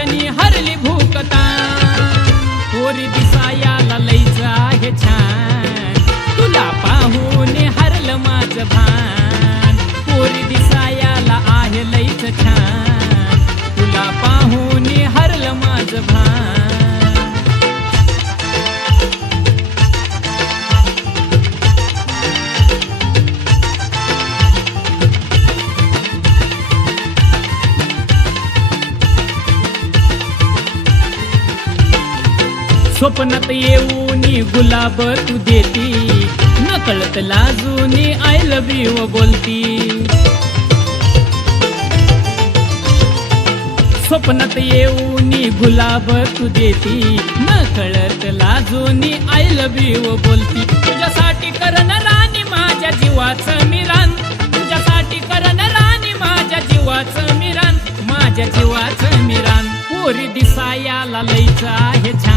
क्षणी हरली भूकता. पोरी दिसायाला लईच आहे छान. तुला पाहून हरल माझ भान. पोरी दिसायाला आहे लईच छान. तुला पाहून हरल माझ भान. स्वप्नात येऊन गुलाब तू देती. नकळत लाजून आय लव्ह यू बोलती. स्वप्नात येऊन गुलाब तू देती. नकळत लाजून आय लव्ह यू बोलती. तुझ्यासाठी करण राणी माझ्या जीवाचं मिरान. तुझ्यासाठी करण राणी माझ्या जीवाचं मिरान. माझ्या जीवाचं मिरान. पोरी दिसायाला लईच आहे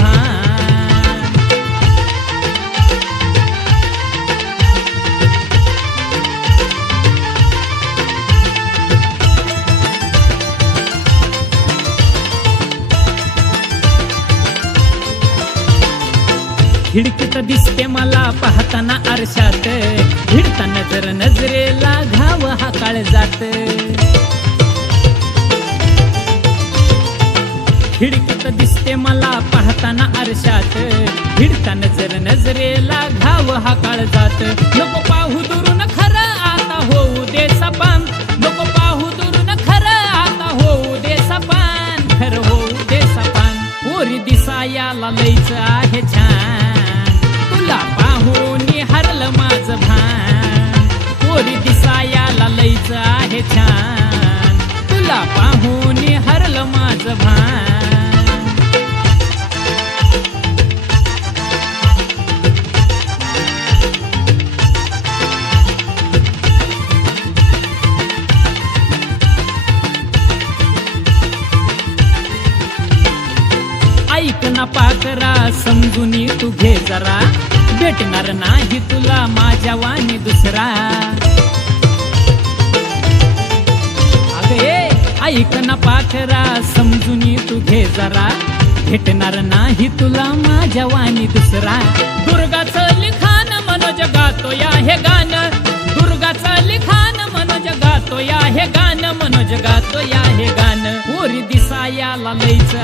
माझं खिडकीत दिसते मला पाहताना आरशात. भिडता जर नजरेला घाव हा काळ जात. खिडकीत मला पाहताना आरशात. भिडता नजर नजरेला घाव हा काळ जात. नको पाहू दुरून खरं आता होऊ दे सपान. नको पाहू दुरून खरं आता होऊ दे सपान. खरं होऊ दे सपान. पोरी दिसायाला लईच आहे छान. तुला पाहून हरलं माझं भान. ओरी दिसायाला लईच आहे छान. तुला पाहून हरलं माझं भान. ना पाकरा समजून तू घे जरा. भेटणार नाही तुला माझ्या वाणी दुसरा. अगं ऐक ना पाखरा समजून तू घे जरा. भेटणार नाही तुला माझ्या वाणी दुसरा. दुर्गाचं लिखाण मनोज गातो या हे गाणं. दुर्गाचं लिखाण मनोज गातो या हे गाणं. मनोज गातो या हे गाणं. पोरी दिसायाला लईच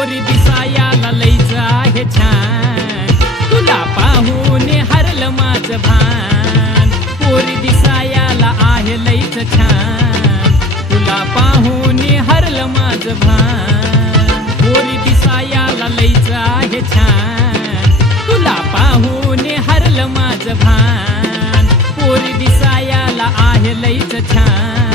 पोरी दिसायाला लईच आहे छान. तुला पाहून हरल माझं भान. पोरी दिसायाला आहे लईच छान. तुला पाहून हरल माझं भान. पोरी दिसायाला लईच आहे छान. तुला पाहून हरल माझं भान. पोरी दिसायाला आहे लईच छान.